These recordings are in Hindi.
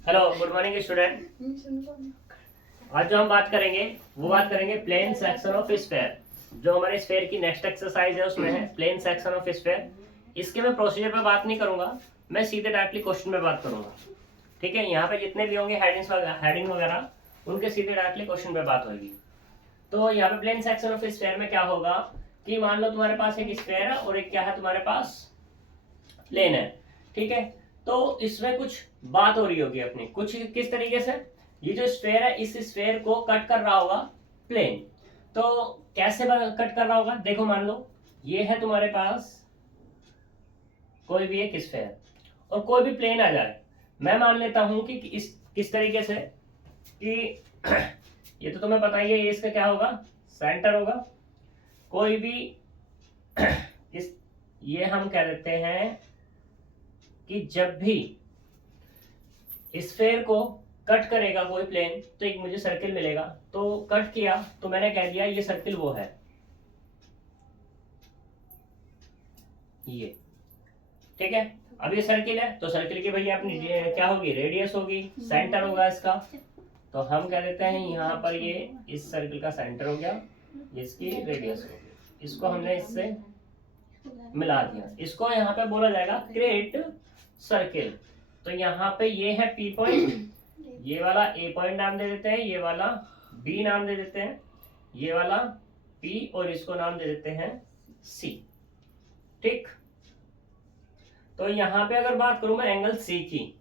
Hello, good morning student. आज जो हम बात करेंगे वो बात करेंगे प्लेन सेक्शन ऑफ स्फीयर। जो हमारे स्फीयर की नेक्स्ट एक्सरसाइज है उसमें है प्लेन सेक्शन ऑफ स्फीयर। इसके मैं प्रोसीजर पे बात नहीं करूंगा, मैं सीधे डायरेक्टली क्वेश्चन पे बात करूंगा। ठीक है, यहाँ पे जितने भी होंगे हेडिंग वगैरह उनके सीधे डायरेक्टली क्वेश्चन पे बात होगी। तो यहाँ पे प्लेन सेक्शन ऑफ स्फीयर में क्या होगा कि मान लो तुम्हारे पास एक स्फीयर है और एक क्या है तुम्हारे पास प्लेन है। ठीक है, तो इसमें कुछ बात हो रही होगी अपनी कुछ किस तरीके से, ये जो स्फेयर है इस स्फेयर को कट कर रहा होगा प्लेन। तो कैसे कट कर रहा होगा, देखो मान लो ये है तुम्हारे पास कोई भी एक स्फेयर और कोई भी प्लेन आ जाए। मैं मान लेता हूं कि इस किस तरीके से कि ये तो तुम्हें पता ही है, ये इसका क्या होगा, सेंटर होगा। कोई भी इस ये हम कह देते हैं कि जब भी स्फेयर को कट करेगा कोई प्लेन तो एक मुझे सर्किल मिलेगा। तो कट किया तो मैंने कह दिया ये सर्किल वो है ये। ठीक है, अब ये सर्किल है तो सर्किल की भैया अपनी क्या होगी, रेडियस होगी, सेंटर होगा इसका। तो हम कह देते हैं यहाँ पर ये इस सर्किल का सेंटर हो गया, इसकी रेडियस होगी। इसको हमने इससे मिला दिया, इसको यहाँ पे बोला जाएगा क्रिएट सर्किल। तो यहाँ पे ये है पी पॉइंट, ये वाला ए पॉइंट नाम दे देते हैं, ये वाला बी नाम दे देते हैं, ये वाला पी और इसको नाम दे देते हैं सी। ठीक, तो यहाँ पे अगर बात करूं मैं एंगल सी की,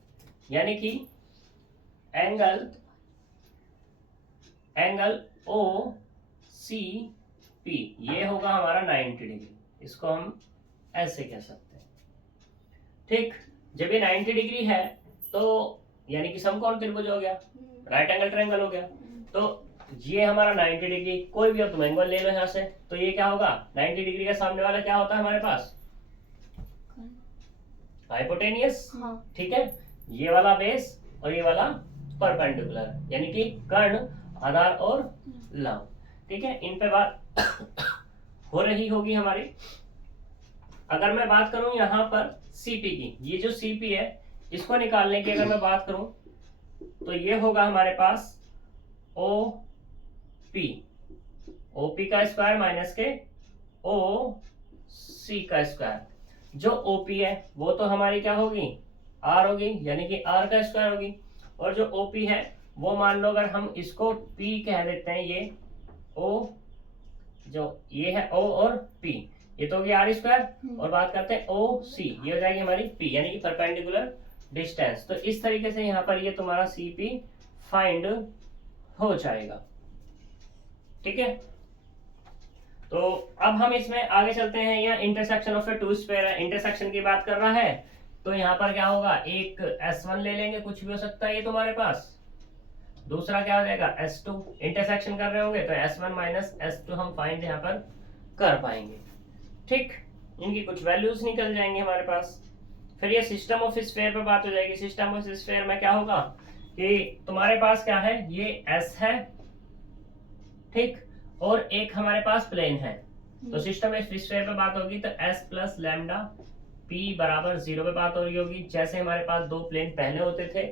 यानी कि एंगल ओ सी पी, ये होगा हमारा 90 डिग्री। इसको हम ऐसे कह सकते हैं। ठीक, जब ये 90 डिग्री है तो यानी कि समकोण त्रिभुज हो गया, राइट एंगल ट्रायंगल हो गया। तो ये हमारा 90 डिग्री, कोई भी हो तुम एंगल ले लो यहाँ से, तो ये क्या होगा 90 डिग्री का सामने वाला क्या होता है हमारे पास, हाइपोटेनियस। ठीक है, ये वाला बेस और ये वाला परपेंडिकुलर, यानी कि कर्ण, आधार और लंब। ठीक है, इन पे बात हो रही होगी हमारी। अगर मैं बात करूं यहाँ पर सीपी की, ये जो सीपी है इसको निकालने की अगर मैं बात करूं तो ये होगा हमारे पास ओ पी का स्क्वायर माइनस के ओ सी का स्क्वायर। जो ओपी है वो तो हमारी क्या होगी, आर होगी, यानी कि आर का स्क्वायर होगी। और जो ओपी है वो मान लो अगर हम इसको पी कह देते हैं, ये ओ, जो ये है ओ और पी, ये तो होगी आर स्क्वायर। और बात करते हैं ओ सी, ये हो जाएगी हमारी पी, यानी कि परपेंडिकुलर डिस्टेंस। तो इस तरीके से यहाँ पर ये तुम्हारा सी पी फाइंड हो जाएगा। ठीक है, तो अब हम इसमें आगे चलते हैं। यहाँ intersection of a two sphere है, इंटरसेक्शन की बात कर रहा है। तो यहाँ पर क्या होगा, एक S1 ले लेंगे, कुछ भी हो सकता है ये तुम्हारे पास। दूसरा क्या हो जाएगा S2, इंटरसेक्शन कर रहे होंगे तो S1 माइनस S2 हम फाइंड यहाँ पर कर पाएंगे। ठीक, इनकी कुछ वैल्यूज निकल जाएंगे हमारे पास। फिर ये सिस्टम ऑफ स्फीयर पे बात हो जाएगी। सिस्टम ऑफ स्फीयर में क्या होगा कि तुम्हारे पास क्या है, ये S है, ठीक, और एक हमारे पास प्लेन है। तो सिस्टम ऑफ स्फीयर पे बात होगी तो S प्लस लैम्डा P बराबर 0 पे बात हो रही होगी। जैसे हमारे पास दो प्लेन पहले होते थे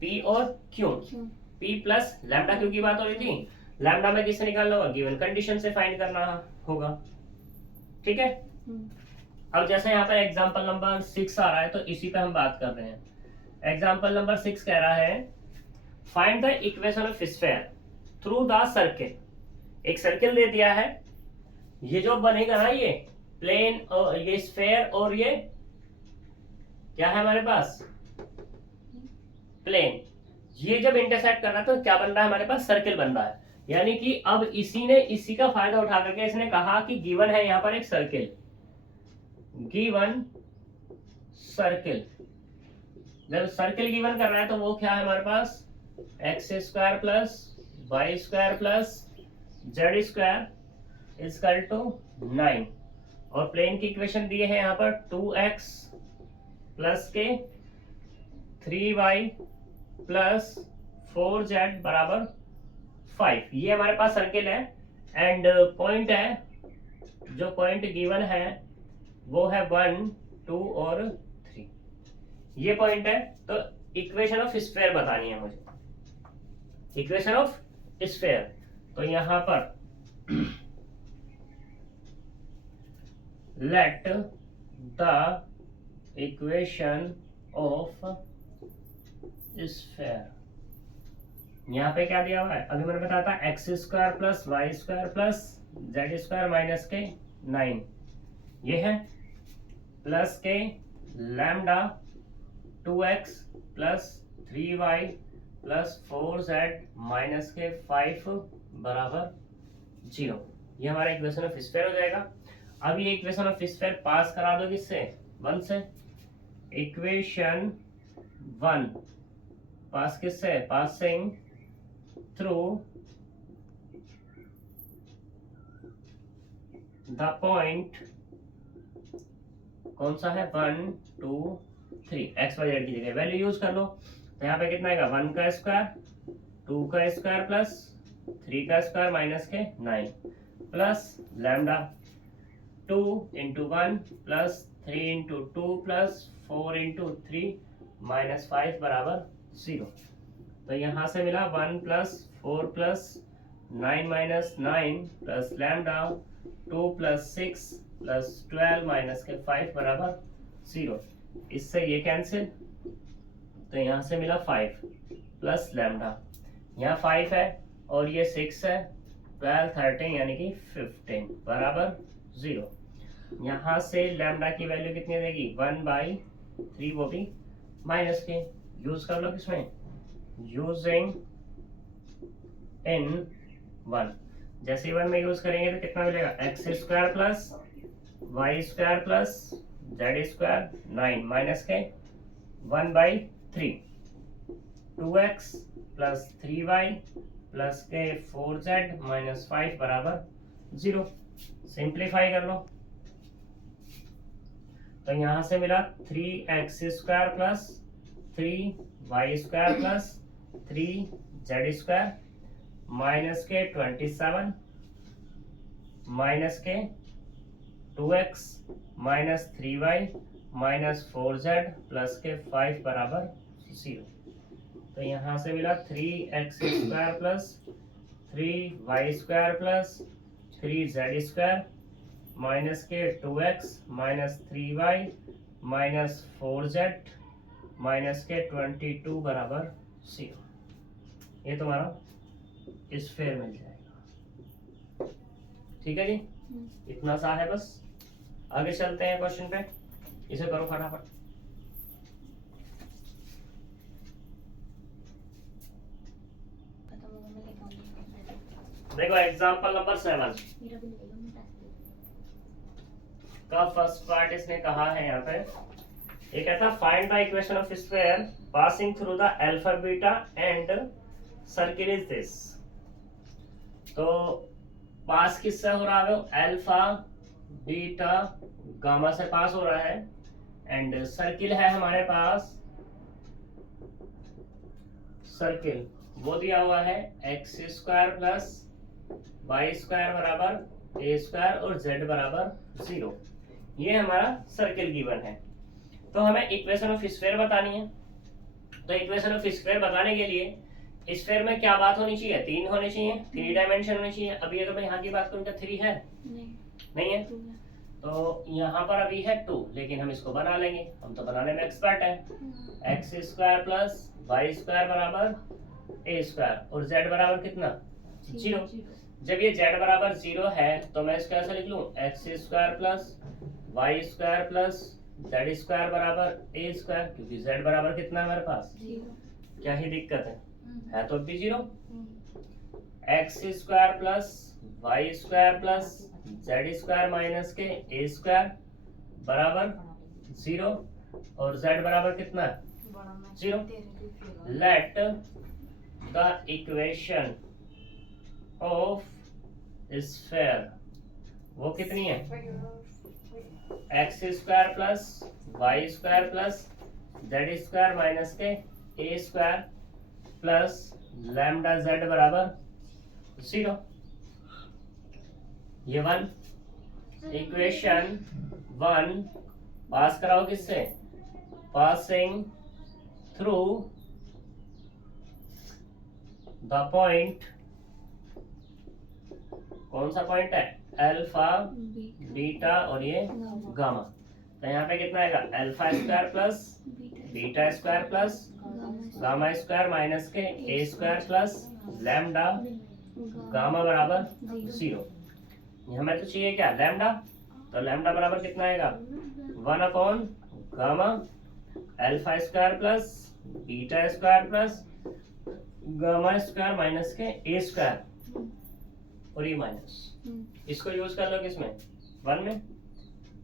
P और Q, P plus lambda Q की बात हो रही थी। लैम्डा में किससे निकालना होगा, गिवन कंडीशन से फाइंड करना होगा। ठीक है, अब जैसे यहाँ पर एग्जांपल नंबर 6 आ रहा है तो इसी पे हम बात कर रहे हैं। एग्जांपल नंबर 6 कह रहा है find the equation of sphere through the circle. एक सर्किल दे दिया है, ये जो बनेगा ना ये प्लेन और ये स्फीयर और ये क्या है हमारे पास प्लेन, ये जब इंटरसेक्ट कर रहा है तो क्या बन रहा है हमारे पास, सर्किल बन रहा है। यानी कि अब इसी ने इसी का फायदा उठा करके इसने कहा कि गिवन है यहाँ पर एक सर्किल, गिवन सर्किल। जब सर्किल गिवन कर रहा है तो वो क्या है हमारे पास, X square plus Y square plus Z square is equal to 9। और प्लेन की इक्वेशन दिए हैं यहाँ पर 2x प्लस के 3y प्लस 4z बराबर 5। ये हमारे पास सर्किल है एंड पॉइंट है, जो पॉइंट गिवन है वो है 1, 2 और 3, ये पॉइंट है। तो इक्वेशन ऑफ स्फीयर बतानी है मुझे, इक्वेशन ऑफ स्फीयर। तो यहां पर late the equation of sphere, यहाँ पे क्या दिया हुआ है, अभी मैंने बताया था x square plus Y square plus Z square minus k 9, ये है प्लस के lambda 2x plus 3y plus 4z minus के 5 बराबर 0। ये हमारा इक्वेशन ऑफ स्फीयर हो जाएगा। अब ये इक्वेशन ऑफ स्फीयर पास करा दो किससे, 1 से। इक्वेशन 1 पास किससे, पासिंग थ्रू द पॉइंट, कौन सा है, 1 2 3, एक्स वाई जेड की जगह वैल्यू यूज कर लो। तो यहाँ पे कितना आएगा, 1 का स्क्वायर 2 का स्क्वायर प्लस 3 का square minus k 9 plus lambda 2 into 1 plus 3 into 2 plus 4 into 3 minus 5 बराबर 0। तो यहाँ से मिला 1 plus 4 plus 9 minus 9 plus lambda 2 plus 6 plus 12 minus के 5 बराबर 0। इससे ये कैंसिल, तो यहाँ से मिला 5 प्लस लैम्डा, यहाँ 5 है और ये 6 है, 12 13 यानी कि 15 बराबर 0। यहाँ से लैम्डा की वैल्यू कितनी देगी, 1/3, वो भी माइनस के, यूज कर लो किसमें, यूजिंग इन 1। जैसे 1 में यूज करेंगे तो कितना मिलेगा, x square plus Y square plus Z square 9 minus k 1/3, 2x plus 3y plus के 4z माइनस 5 बराबर 0। सिंप्लीफाई कर लो, तो यहां से मिला 3x square plus 3y square plus 3z square minus के 27 माइनस के 2x minus 3y minus 4z plus के 5 बराबर 0। तो यहाँ से मिला 3x square plus 3y square plus 3z square minus के 2x minus 3y minus 4z minus के 22 बराबर 0। ये तुम्हारा स्फीयर मिल जाएगा। ठीक है जी, इतना सा है बस। आगे चलते हैं क्वेश्चन पे, इसे करो फटाफट। देखो एग्जांपल नंबर 7 का फर्स्ट पार्ट इसने कहा है, यहाँ पे ये कहता है find the equation of sphere passing through the alpha beta and circle is this. तो पास किससे हो रहा है, अल्फा बीटा गामा से पास हो रहा है, एंड सर्किल है हमारे पास, सर्किल वो दिया हुआ है x square plus Y square बराबर ए स्क्वायर और जेड बराबर 0। ये हमारा सर्किल गिवन है। तो हमें इक्वेशन ऑफ स्फीयर बतानी है। तो इक्वेशन ऑफ स्फीयर बताने के लिए स्फीयर में क्या बात होनी चाहिए, 3 होनी चाहिए, 3 डायमेंशन होनी चाहिए। अभी अगर मैं यहाँ की बात करूँ तो 3 है, नहीं है, तो यहाँ पर अभी है 2, लेकिन हम इसको बना लेंगे, हम तो बनाने में एक्सपर्ट है। X square plus Y square बराबर ए स्क्वायर और जेड बराबर कितना, 0। जब ये z बराबर 0 है तो मैं इसको ऐसे लिख लूं, x square plus Y square plus Z square बराबर ए स्क्वायर, क्योंकि z बराबर कितना है हमारे पास, 0। क्या ही दिक्कत है तो भी 0। X square plus Y square plus Z square minus k a square बराबर 0 और z बराबर कितना, 0। Let the equation of sphere वो कितनी है, x square plus Y square plus Z square minus k a square plus lambda z बराबर 0। ये 1 इक्वेशन 1 पास कराओ किससे, पासिंग थ्रू द पॉइंट, कौन सा पॉइंट है, अल्फा बीटा और ये गामा। तो यहाँ पे कितना आएगा, alpha square plus beta square plus gamma square minus k a square plus lambda gamma बराबर 0। हमें तो चाहिए क्या, लैम्डा। तो लैम्डा बराबर कितना आएगा, 1 gamma alpha square plus beta square plus gamma square minus k a square और ये माइनस। इसको यूज कर लो किसमें, 1 में,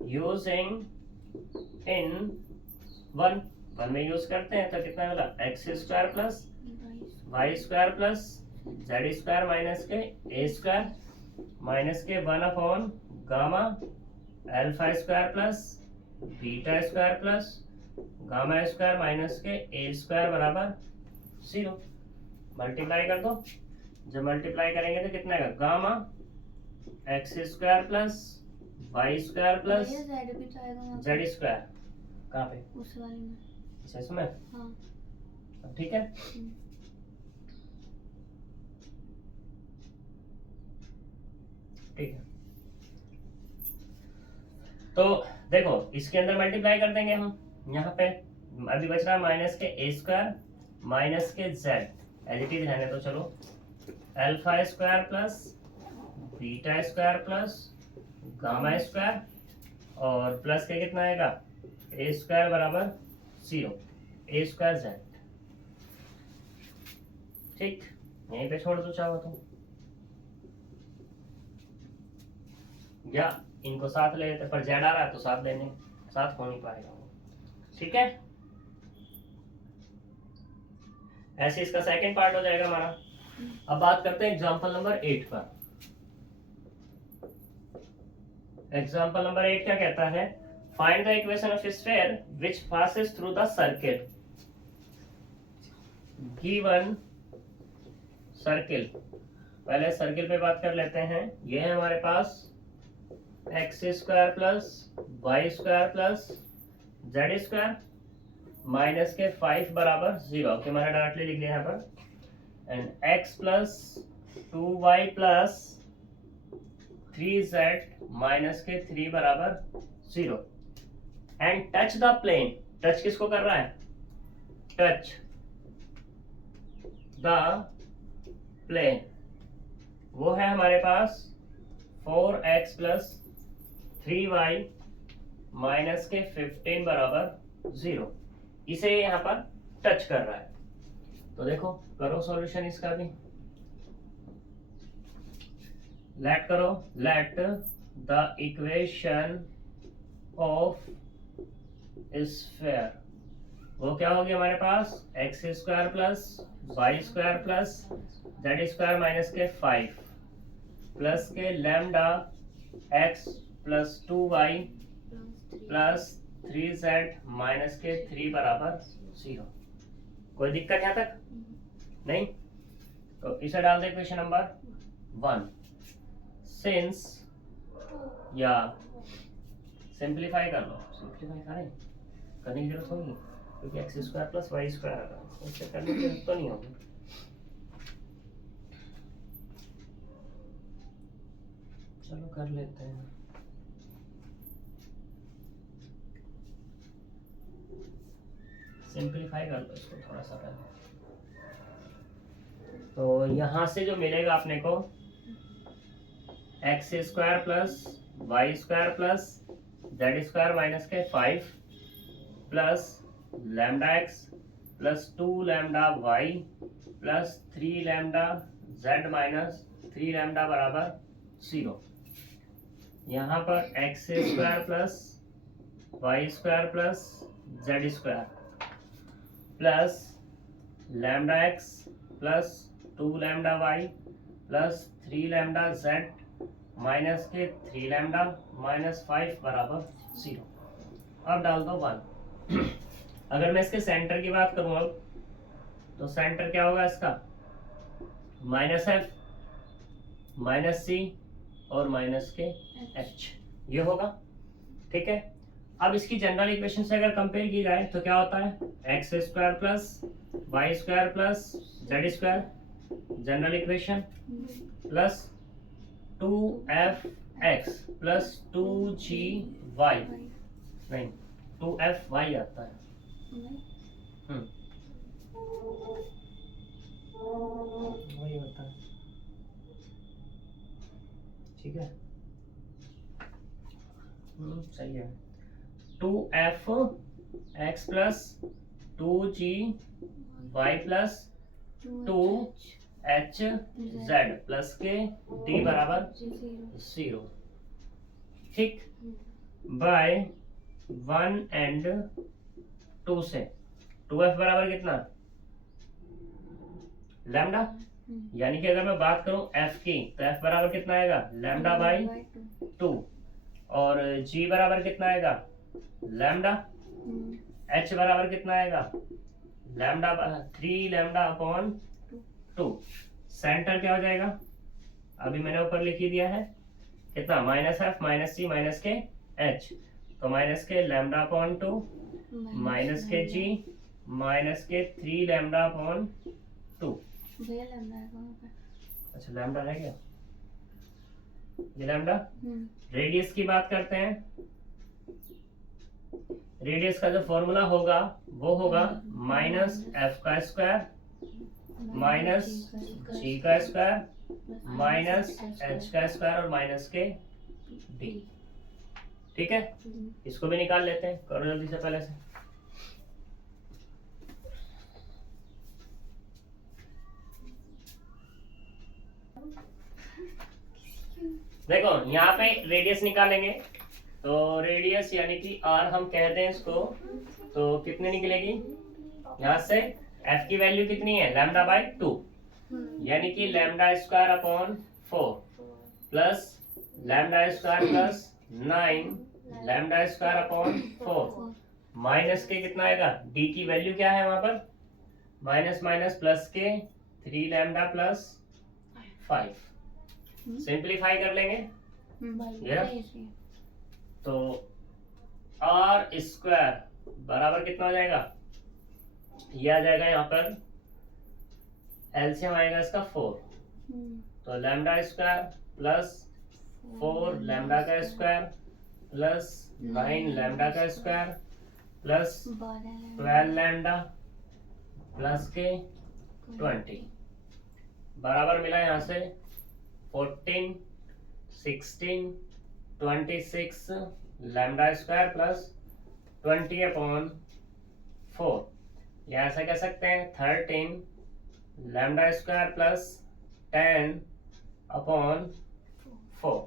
यूजिंग इन 1 में यूज करते हैं तो कितना मिला, x square plus Y square plus Z square minus k a square minus k 1 gamma alpha square plus beta square plus gamma square minus k a square बराबर 0। मल्टीप्लाई कर दो, जब मल्टीप्लाई करेंगे तो कितना आएगा, gamma x square plus Y square plus Z square, कहाँ पे, उस वाले में, इसमें, हाँ ठीक है। ठीक है, तो देखो इसके अंदर मल्टीप्लाई कर देंगे हम, यहाँ पे अभी बच रहा है minus k a square minus के जेड, एज इट इज रहने तो चलो, alpha square plus beta square plus gamma square और प्लस के कितना आएगा, ए स्क्वायर बराबर 0, ए स्क्वायर जेड। ठीक, यहीं पे छोड़ दो चाहो तो, या इनको साथ ले लेते, पर जेड आ रहा है तो साथ लेने, साथ हो नहीं पाएगा। ठीक है, ऐसे इसका सेकंड पार्ट हो जाएगा हमारा। अब बात करते हैं एग्जांपल नंबर 8 पर। एग्जांपल नंबर 8 क्या कहता है, find the equation of sphere which passes through the circle. Given circle, पहले सर्किल पे बात कर लेते हैं। ये है हमारे पास X square plus Y square plus Z square minus के 5 बराबर 0, ओके मैंने डायरेक्टली लिख लिया यहाँ पर, and x plus 2y plus 3z minus के 3 बराबर 0 and touch the plane. Touch किसको कर रहा है, टच द प्लेन, वो है हमारे पास 4x प्लस 3y माइनस के 15 बराबर 0, इसे यहाँ पर टच कर रहा है। तो देखो करो सॉल्यूशन इसका भी, लेट करो, let the equation of sphere, वो क्या होगी हमारे पास, X square plus Y square plus Z square minus के 5 प्लस के lambda x plus 2y plus 3z minus के 3 बराबर 0। कोई दिक्कत यहाँ तक नहीं? तो इसे डाल दे क्वेश्चन नंबर 1। सिंस, या सिंप्लीफाई कर लो, सिंप्लीफाई करें, करने की जरूरत होगी क्योंकि X square plus Y square आ रहा है, इससे करने की जरूरत तो नहीं होगी। चलो कर लेते हैं। सिंप्लीफाई कर लो इसको थोड़ा सा पहले। तो यहाँ से जो मिलेगा अपने को, x square plus Y square plus Z square minus के 5 plus lambda x plus 2 lambda Y plus 3 lambda Z minus 3 lambda बराबर 0। यहाँ पर x square plus Y square plus Z square plus lambda x plus 2 lambda Y plus 3 lambda Z minus के 3 लैम्डा माइनस 5 बराबर 0। अब डाल दो 1। अगर मैं इसके सेंटर की बात करूं अब, तो सेंटर क्या होगा इसका, माइनस एफ माइनस सी और माइनस के एच, ये होगा। ठीक है, अब इसकी जनरल इक्वेशन से अगर कंपेयर की जाए तो क्या होता है, x square plus Y square plus Z square general equation plus 2f(x) plus 2g(y) नहीं 2f(y) आता है। वही होता है, ठीक है। सही है। 2f(x) plus 2g(y) plus 2h(z) plus के d बराबर 0, ठीक। बाय 1 एंड 2 से 2f बराबर कितना, लैम्डा, यानी कि अगर मैं बात करूं f की तो f बराबर कितना आएगा, लैम्डा बाई 2, और g बराबर कितना आएगा, लैम्डा, h बराबर कितना आएगा, लैम्डा 3 लैम्डा अपॉन 2। सेंटर क्या हो जाएगा, अभी मैंने ऊपर लिख ही दिया है, कितना, माइनस एफ माइनस सी माइनस के एच, तो माइनस के लैम्डा अपॉन 2 माइनस के जी माइनस के 3 लैम्डा अपॉन 2। अच्छा लैम्डा रह गया, ये लैम्डा। रेडियस की बात करते हैं, रेडियस का जो फॉर्मूला होगा वो होगा माइनस एफ का स्क्वायर माइनस जी का स्क्वायर माइनस एच का स्क्वायर और माइनस के डी, ठीक है। इसको भी निकाल लेते हैं, करो जल्दी से पहले से। देखो यहाँ पे रेडियस निकालेंगे, तो रेडियस यानी कि आर हम कहते हैं इसको, तो कितने निकलेगी, यहाँ से एफ की वैल्यू कितनी है, लैम्डा बाई 2, यानी कि lambda square upon 4 plus lambda square plus 9 lambda square upon 4 minus के कितना आएगा, डी की वैल्यू क्या है वहां पर, माइनस माइनस प्लस के 3 लैम्डा प्लस 5, सिंप्लीफाई कर लेंगे, तो आर स्क्वायर बराबर कितना हो जाएगा, ये आ जाएगा यहाँ पर एलसीएम आएगा इसका 4, तो लैम्डा स्क्वायर प्लस 4 लैम्डा का स्क्वायर प्लस 9 लैम्डा का स्क्वायर प्लस 12 लैम्डा प्लस के 20 बराबर मिला यहाँ से 14 16 26 लैम्डा स्क्वायर प्लस 20 अपॉन 4, या ऐसा कह सकते हैं 13 लैम्डा स्क्वायर प्लस 10 अपॉन 4।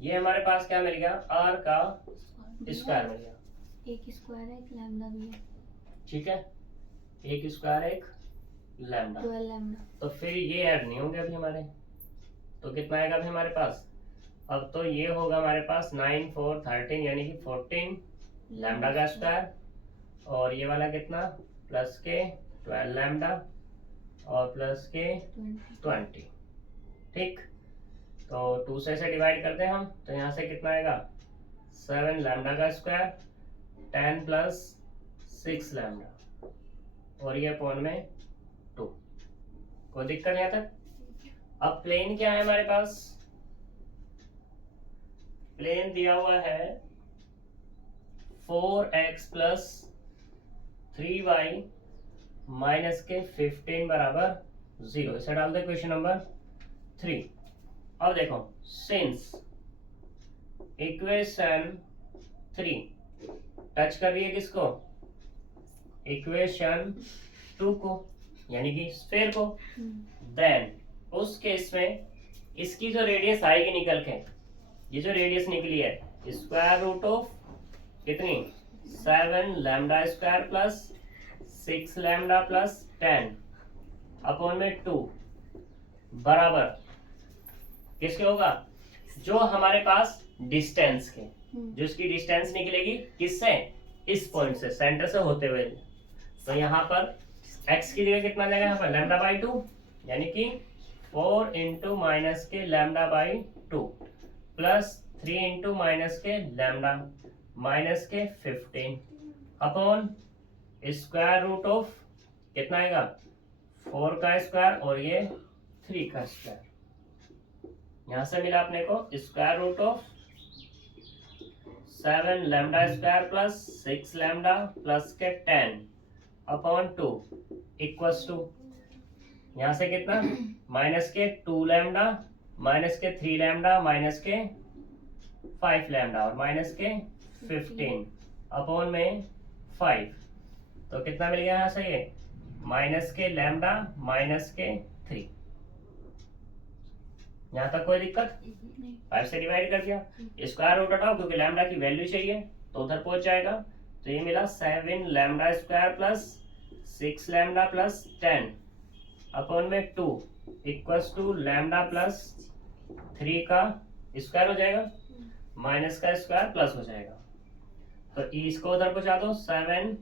ये हमारे पास क्या मिल गया, आर का स्क्वायर मिल गया, एक स्क्वायर है एक लैम्डा भी है, ठीक है, एक स्क्वायर एक लैम्डा, 12 लैम्डा, तो फिर ये ऐड नहीं होंगे अभी हमारे, तो कितना आएगा अभी हमारे पास, अब तो ये होगा हमारे पास 9 4 13 यानी कि 14 लैम्डा का स्क्वायर, और ये वाला कितना प्लस के 12 लैम्डा और प्लस के 20, ठीक। तो 2 से डिवाइड करते हैं हम, तो यहाँ से कितना आएगा 7 लैम्डा का स्क्वायर 10 प्लस 6 लैम्डा और ये अपॉन में 2, कोई दिक्कत यहाँ तक। अब प्लेन क्या है हमारे पास, प्लेन दिया हुआ है 4x प्लस 3y माइनस के 15 बराबर 0, इसे डाल दो क्वेश्चन नंबर 3। अब देखो सिंस इक्वेशन 3 टच कर रही है किसको, इक्वेशन 2 को, यानी कि स्फीयर को, देन उस केस में इसकी जो रेडियस आएगी निकल के, ये जो रेडियस निकली है स्क्वायर रूट ऑफ कितनी 7 lambda square plus 6 lambda plus 10 upon में 2 बराबर किसके होगा, जो हमारे पास डिस्टेंस के, जो इसकी डिस्टेंस निकलेगी किससे, इस पॉइंट से, सेंटर से होते हुए, तो यहाँ पर x की जगह कितना जाएगा, यहाँ पर लैम्डा बाई 2 यानी कि 4 इंटू माइनस के lambda by 2 plus 3 into minus के लैम्डा माइनस के 15 अपॉन स्क्वायर रूट ऑफ कितना आएगा 4 का स्क्वायर और ये 3 का स्क्वायर। यहां से मिला अपने को square root of 7 lambda square plus 6 lambda plus के 10 अपॉन 2 इक्वल्स टू यहां से कितना माइनस के 2 लैम्डा माइनस के 3 लैम्डा माइनस के 5 लैम्डा और माइनस के 15 अपॉन में 5। तो कितना मिल गया यहाँ से ये माइनस के लैम्डा माइनस के 3। यहाँ तक कोई दिक्कत 5 से डिवाइड कर दिया स्क्वायर रूट हटाओ क्योंकि लैम्डा की वैल्यू चाहिए तो उधर पहुंच जाएगा। तो ये मिला 7 lambda square plus 6 lambda plus 10 upon में 2 इक्वल्स टू लैम्डा प्लस 3 का स्क्वायर हो जाएगा माइनस का स्क्वायर प्लस हो जाएगा। तो इसको उधर पहुंचा दो 7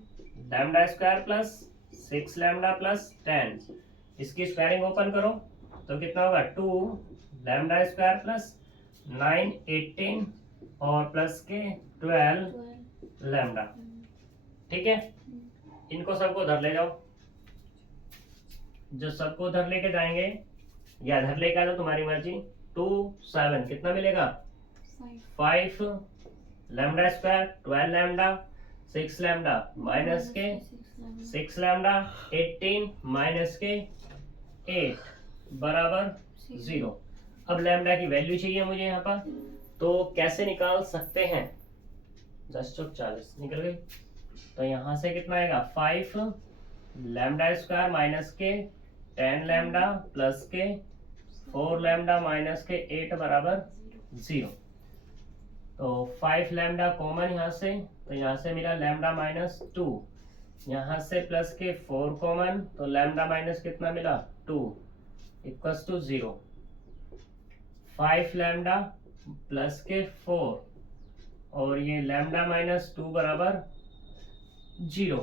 lambda square plus 6 lambda plus 10 इसकी स्क्वायरिंग ओपन करो तो कितना होगा 2 लैम्डा स्क्वायर प्लस 9 18 और प्लस के 12 लैम्डा। ठीक है इनको सबको उधर ले जाओ। जो सबको उधर लेके जाएंगे या इधर लेके आ जाओ तुम्हारी मर्जी। 2 7 कितना मिलेगा 5 lambda square 12 lambda 6 lambda minus के 6 लैम्डा 18 माइनस के 8 बराबर 0। अब लैम्डा की वैल्यू चाहिए मुझे यहाँ पर तो कैसे निकाल सकते हैं। जस्ट 40 निकल गई। तो यहाँ से कितना आएगा 5 लैम्डा स्क्वायर माइनस के 10 लैम्डा प्लस के 4 लैम्डा माइनस के 8 बराबर 0। तो 5 लैम्डा कॉमन यहाँ से तो यहाँ से मिला लैम्डा माइनस 2 यहाँ से प्लस के 4 कॉमन तो लैम्डा माइनस कितना मिला 2 इक्वल्स टू 0। 5 लैम्डा प्लस के 4 और ये लैम्डा माइनस 2 बराबर 0।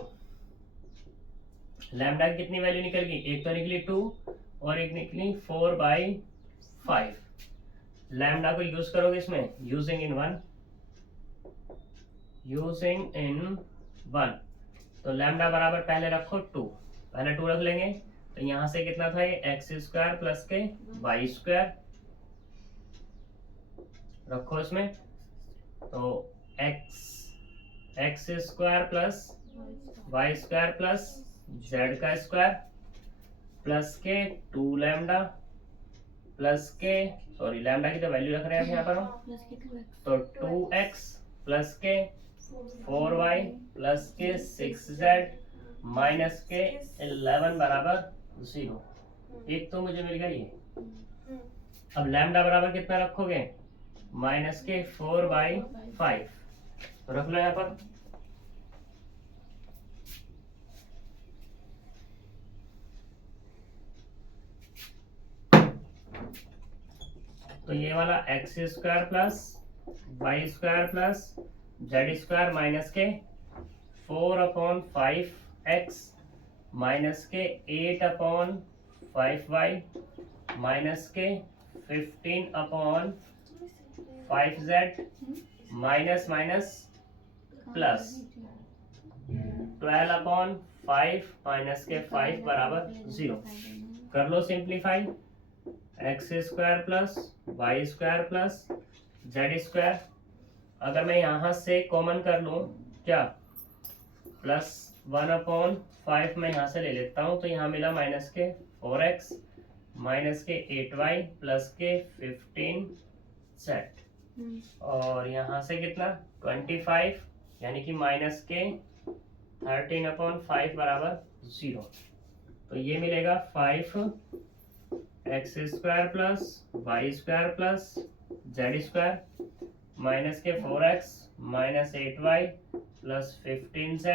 लैम्डा की कितनी वैल्यू निकल गई एक तो निकली 2 और एक निकली 4/5। लैम्डा को यूज करोगे इसमें यूजिंग इन 1 तो लैम्डा बराबर पहले रखो 2 पहले 2 रख लेंगे। तो यहाँ से कितना था ये एक्स स्क्वायर प्लस के वाई स्क्वायर रखो इसमें। तो x square plus Y square plus z का स्क्वायर प्लस के 2 लैम्डा प्लस के सॉरी लैम्डा की तो वैल्यू रख रहे हैं यहाँ पर हम तो 2x प्लस के 4y प्लस के 6z माइनस के 11 बराबर 0। एक तो मुझे मिल गया ये। अब लैम्डा बराबर कितना रखोगे माइनस के 4/5 रख लो यहाँ पर। तो ये वाला x square plus Y square plus Z square minus के 4/5x माइनस के 8/5y माइनस के 15/5z minus minus plus 12/5 minus के 5 बराबर 0। कर लो simplify X square plus Y square plus Z square. अगर मैं यहाँ से कॉमन कर लूँ क्या प्लस 1/5 मैं यहाँ से ले लेता हूँ तो यहाँ मिला माइनस के 4x माइनस के 8y प्लस के 15z और यहाँ से कितना 25 यानी कि माइनस के 13/5 बराबर 0। तो ये मिलेगा 5 x square plus Y square plus Z square minus के 4x minus 8y plus 15z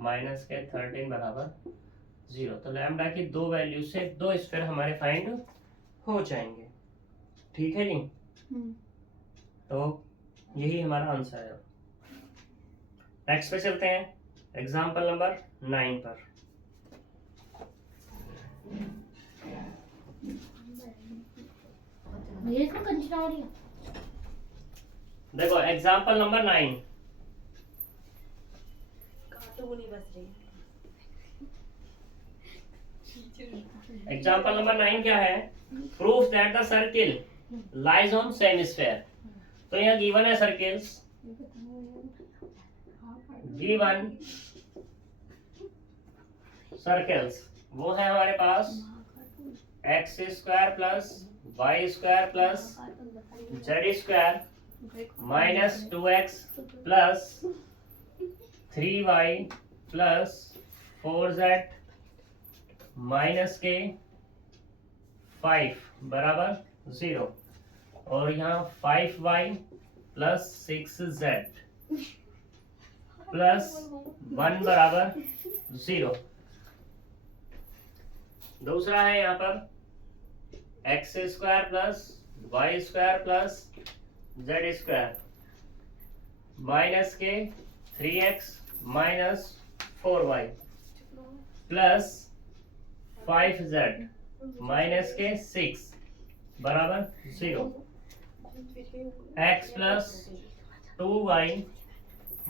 minus के 13 बराबर 0। तो लैम्डा की दो वैल्यू से दो स्क्वायर हमारे फाइंड हो जाएंगे। ठीक है जी। तो यही हमारा आंसर है। नेक्स्ट पे चलते हैं एग्जाम्पल नंबर 9 पर। देखो एग्जाम्पल नंबर 9 सुगुनी बस रही। एग्जाम्पल नंबर 9 क्या है? Proof that the circle lies on same sphere. तो यहाँ गिवन है सर्किल्स, गिवन सर्कल्स वो है हमारे पास X square plus Y square plus Z square minus 2x plus 3y plus 4z minus के 5 बराबर 0 और यहाँ 5y प्लस 6z प्लस 1 बराबर 0। दूसरा है यहाँ पर x square plus Y square plus Z square minus के 3x minus 4y plus 5z minus के 6 बराबर 0। x plus 2y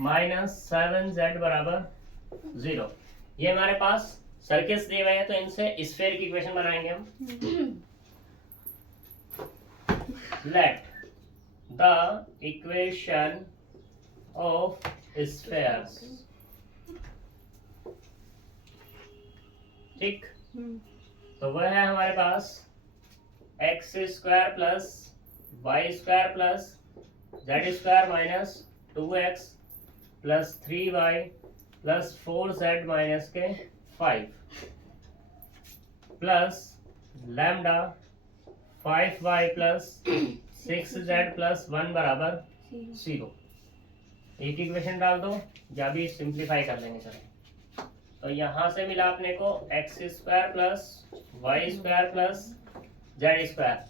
minus 7z बराबर 0। ये हमारे पास सर्किल्स दिए हुए हैं, तो इनसे स्फीयर की इक्वेशन बनाएंगे हम। Let the equation of spheres, ठीक। तो वह है हमारे पास X square plus Y square plus Z square minus 2x plus 3y plus 4z minus के 5 plus lambda 5y plus 6z plus 1 बराबर 0। एक इक्वेशन डाल दो या भी सिंप्लीफाई कर लेंगे। चलो, तो यहाँ से मिला अपने को x square plus Y square plus Z square.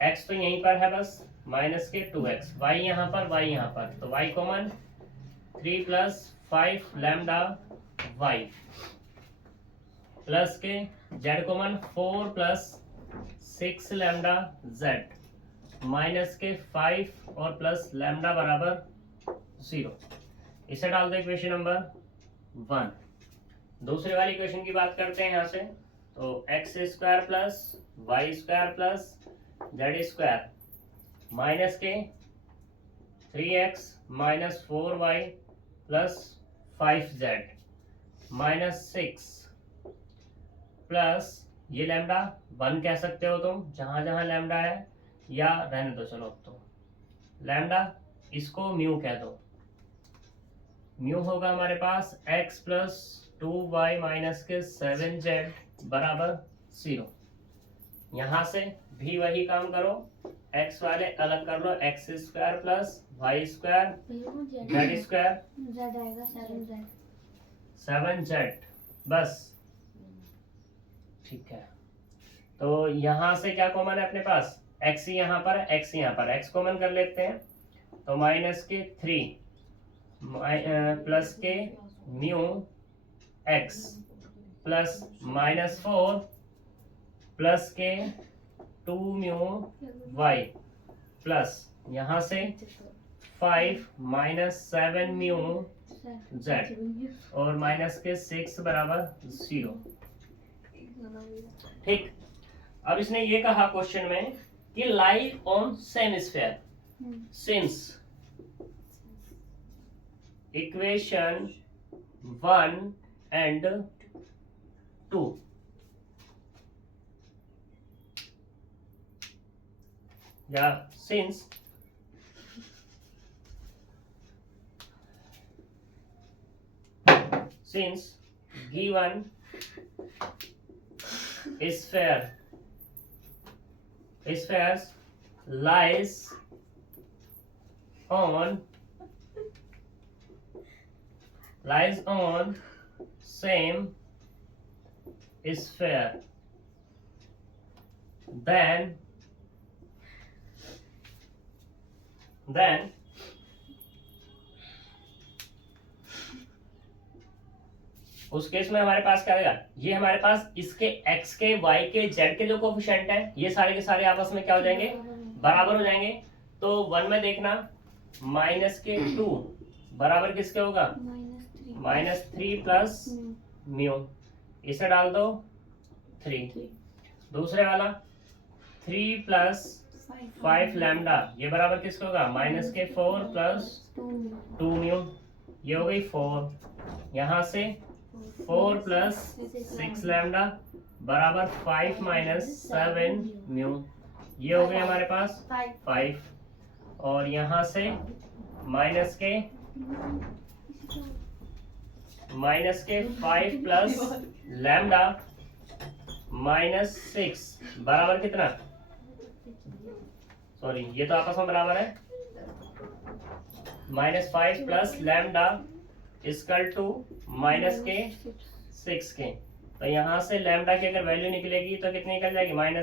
X तो यहीं पर है बस माइनस के 2x, वाई यहाँ पर वाई यहाँ पर, तो Y common 3 plus 5 lambda Y plus के Z common 4 plus 6 lambda Z minus के 5 और प्लस लैम्डा बराबर 0। इसे डाल दो इक्वेशन नंबर 1। दूसरे वाली इक्वेशन की बात करते हैं यहाँ से। तो x square plus Y square plus Z square minus के 3x minus 4y plus 5z minus 6 plus ये लैम्डा 1 कह सकते हो तुम, जहां जहां लैम्डा है, या रहने दो चलो तो लैम्डा इसको म्यू कह दो। म्यू होगा हमारे पास x प्लस 2y माइनस के 7z बराबर 0। यहाँ से भी वही काम करो, x वाले अलग कर लो, X square plus Y square Z square 7z बस, ठीक है। तो यहाँ से क्या कॉमन है अपने पास, x यहाँ पर x यहाँ पर, x कॉमन कर लेते हैं। तो माइनस के 3 प्लस के mu x plus minus 4 plus के 2 म्यू y प्लस यहाँ से 5 माइनस 7 म्यू z और माइनस के 6 बराबर 0। ठीक। अब इसने ये कहा क्वेश्चन में कि lie on same sphere since equation 1 and 2 या since given spheres lies on same sphere, then उस केस में हमारे पास क्या आएगा, ये हमारे पास इसके x के y के z के जो कोफिशिएंट है ये सारे के सारे आपस में क्या हो जाएंगे, बराबर हो जाएंगे। तो 1 में देखना माइनस के 2 बराबर किसके होगा, -3 प्लस म्यू, इसे डाल दो 3। दूसरे वाला 3 प्लस 5 लैम्डा, ये बराबर किसका होगा? -4 प्लस 2 म्यू, ये हो गई 4। यहाँ से 4 प्लस 6 लैम्डा बराबर 5 - 7 म्यू, ये हो गए हमारे पास 5। और यहाँ से माइनस के 5 प्लस लैम्डा -6 बराबर कितना? सॉरी, ये तो आपस में बराबर है। -5 प्लस लैम्डा इक्वल टू -6 के। तो यहाँ से लैम्डा की अगर वैल्यू निकलेगी तो कितनी निकल जाएगी? -1।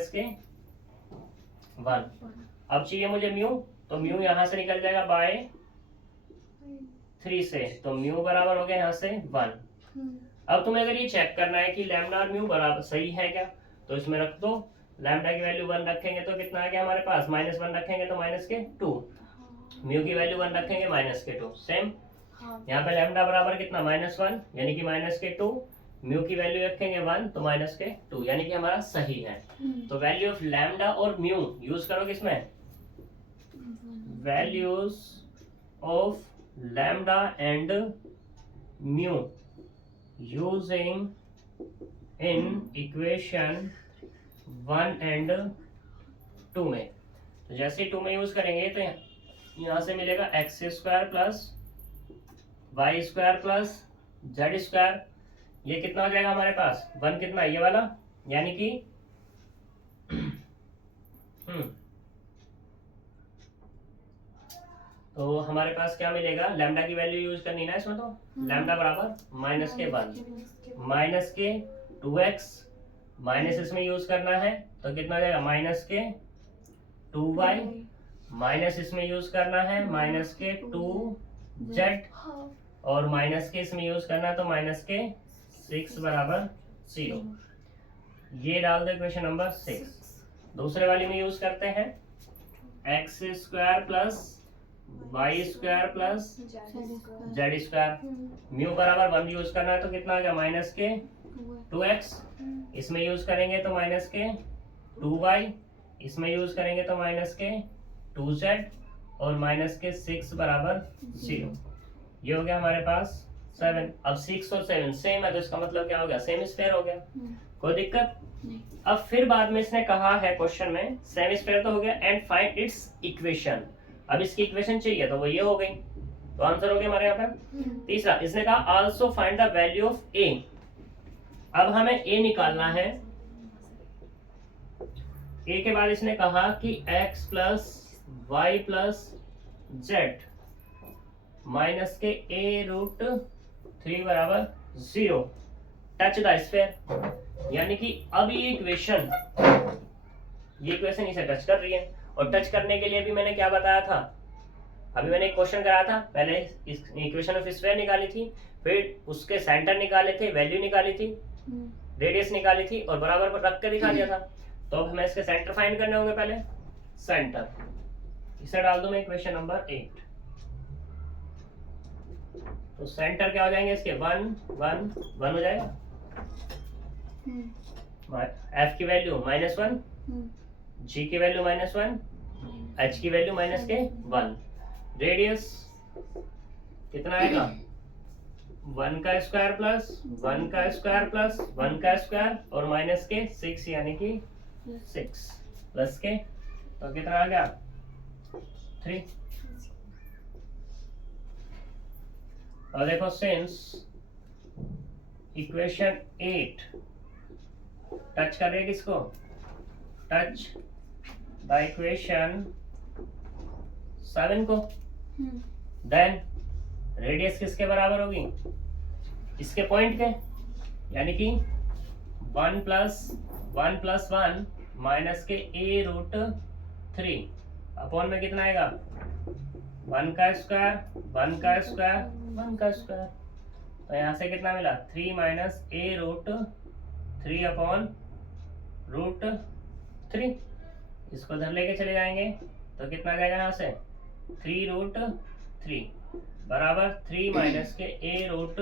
अब चाहिए मुझे म्यू, तो म्यू यहाँ से निकल जाएगा बाय 3 से, तो म्यू बराबर हो गया यहाँ से 1। अब तुम्हें अगर ये चेक करना है कि लैम्डा और म्यू बराबर सही है क्या, तो इसमें रख दो। लैम्डा की वैल्यू 1 रखेंगे तो कितना आ गया हमारे पास? -1 रखेंगे तो -2। म्यू की वैल्यू 1 रखेंगे -2। सेम यहाँ पे लैम्डा बराबर कितना? -1 यानी कि -2। म्यू की वैल्यू रखेंगे 1 तो -2, यानी कि हमारा सही है। तो वैल्यू ऑफ लैम्डा और म्यू यूज करो किसमें? Values of lambda and mu using in equation 1 and 2 में। तो जैसे 2 में यूज करेंगे तो यहाँ से मिलेगा x² plus y² plus z²। ये कितना हो जाएगा हमारे पास? 1 कितना? ये वाला, यानी कि तो हमारे पास क्या मिलेगा? लैम्डा की वैल्यू यूज करनी ना इसमें, तो लैम्डा बराबर -1 -2x माइनस इसमें यूज करना है तो कितना हो जाएगा? -2y माइनस इसमें यूज करना है -2z और माइनस के इसमें यूज करना है तो -6 बराबर 0। ये डाल दो इक्वेशन नंबर 6। दूसरे वाली में यूज करते हैं x² plus y² plus z²। Mu बराबर 1 यूज करना है तो कितना आ गया? -2x। इसमें यूज करेंगे तो -2y, इसमें यूज करेंगे तो -2z और -6 बराबर 0। ये हो गया हमारे पास 7। अब 6 और 7 सेम है तो इसका मतलब क्या हो गया? सेम स्क्वायर हो गया। कोई दिक्कत? अब फिर बाद में इसने कहा है क्वेश्चन में सेम स्क्वायर तो हो गया, एंड फाइंड इट्स इक्वेशन। अब इसकी इक्वेशन चाहिए तो वो ये हो गई, तो आंसर हो गया हमारे यहाँ पर। तीसरा इसने कहा also find the value of A. अब हमें ए निकालना है। ए के बाद इसने कहा कि x plus y plus z minus के a√3 बराबर 0 टच द स्फीयर, यानी कि अब ये इक्वेशन इसे टच कर रही है। और टच करने के लिए भी मैंने क्या बताया था? अभी मैंने एक क्वेश्चन कराया था, पहले इक्वेशन ऑफ स्फीयर निकाली थी, फिर उसके सेंटर निकाले थे, वैल्यू निकाली थी, रेडियस निकाली थी और बराबर पर रख के दिखा दिया था। तो अब हमें इसके सेंटर फाइंड करने होंगे। पहले सेंटर, इसे डाल दूं मैं इक्वेशन नंबर 8। तो सेंटर क्या हो जाएंगे इसके? 1 1 1 हो जाएगा। f की वैल्यू -1, g की वैल्यू -1, h की वैल्यू -1। रेडियस कितना आएगा? 1 का स्क्वायर प्लस 1 का स्क्वायर प्लस 1 का स्क्वायर और -6 यानी कि 6 प्लस के, तो कितना आ गया? 3। और देखो सिंस इक्वेशन 8 टच कर रही है किसको? टच द इक्वेशन 7 को, देन रेडियस किसके बराबर होगी? इसके पॉइंट के, यानी कि 1 प्लस 1 माइनस के a√3 अपॉन में कितना आएगा? 1 का स्क्वायर 1 का स्क्वायर 1 का स्क्वायर। तो यहाँ से कितना मिला? 3 माइनस a√3 अपॉन √3। इसको इधर लेके चले जाएंगे तो कितना आ जाएगा? यहाँ से 3√3 बराबर 3 माइनस के ए रूट,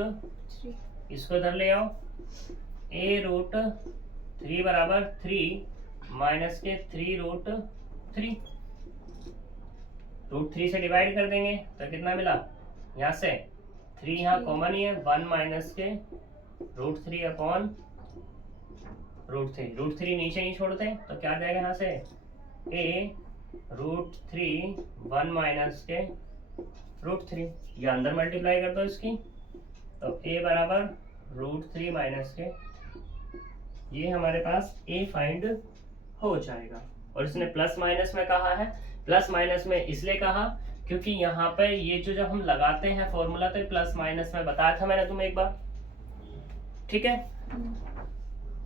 3 इसको इधर ले आओ, ए रूट 3 बराबर 3 माइनस के 3 रूट 3, रूट 3 से डिवाइड कर देंगे तो कितना मिला, यहाँ से 3 यहाँ कॉमन ही है, 1 माइनस के रूट 3 अपॉन रूट 3, रूट 3 नीचे नहीं छोड़ते तो क्या आ जाएगा यहाँ से, ए रूट 3 1 माइनस के रूट 3, ये अंदर मल्टीप्लाई कर दो इसकी, तो a बराबर रूट 3 माइनस के, ये हमारे पास a फाइंड हो जाएगा। और इसने प्लस माइनस में कहा है, प्लस माइनस में इसलिए कहा क्योंकि यहाँ पे ये जो जब हम लगाते हैं फॉर्मूला तो प्लस माइनस में बताया था मैंने तुम्हें एक बार, ठीक है।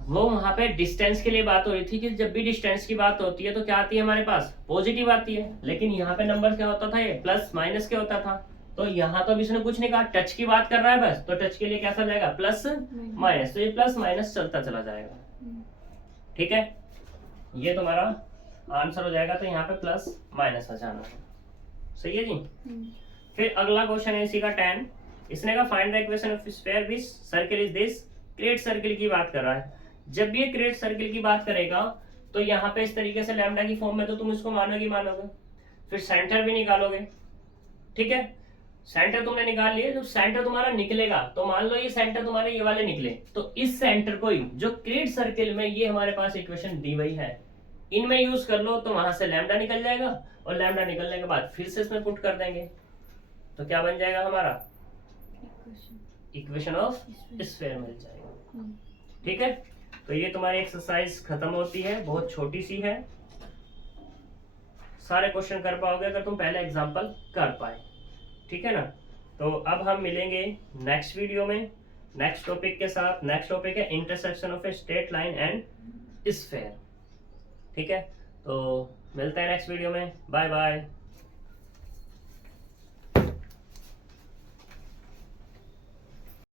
वो वहां पे डिस्टेंस के लिए बात हो रही थी कि जब भी डिस्टेंस की बात होती है तो क्या आती है हमारे पास, पॉजिटिव आती है, लेकिन यहाँ पे नंबर क्या होता था, ये प्लस माइनस क्या होता था। तो यहाँ तो अभी इसने कुछ नहीं कहा, टच की बात कर रहा है बस, तो टच के लिए कैसा जाएगा, प्लस माइनस, तो ये प्लस माइनस चलता चला जाएगा, ठीक है। ये तुम्हारा आंसर हो जाएगा, तो यहाँ पे प्लस माइनस आ जाना है, सही है जी। फिर अगला क्वेश्चन है इसी का 10, इसने कहा find the equation of sphere which circle is this, create circle की बात कर रहा है। जब भी ये क्रिएट सर्किल की बात करेगा तो यहाँ पे इस तरीके से लैम्डा की फॉर्म में तो तुम इसको मानोगे, फिर सेंटर भी निकालोगे, ठीक है। सेंटर तुमने निकाल लिए, जब सेंटर तुम्हारा निकलेगा तो मान लो ये सेंटर तुम्हारे ये वाले निकले, तो इस सेंटर को ही जो क्रिएट सर्किल में ये हमारे पास इक्वेशन दी हुई है इनमें यूज कर लो, तो वहां से लैम्डा निकल जाएगा, और लैम्डा निकलने के बाद फिर से इसमें पुट कर देंगे, तो क्या बन जाएगा हमारा, इक्वेशन ऑफ स्फीयर मिल जाएगा, ठीक है। तो ये तुम्हारी एक्सरसाइज खत्म होती है, बहुत छोटी सी है, सारे क्वेश्चन कर पाओगे अगर तुम पहले एग्जांपल कर पाए, ठीक है ना। तो अब हम मिलेंगे नेक्स्ट वीडियो में नेक्स्ट टॉपिक के साथ। नेक्स्ट टॉपिक है intersection of a straight line and sphere, ठीक है। तो मिलते हैं नेक्स्ट वीडियो में, बाय बाय।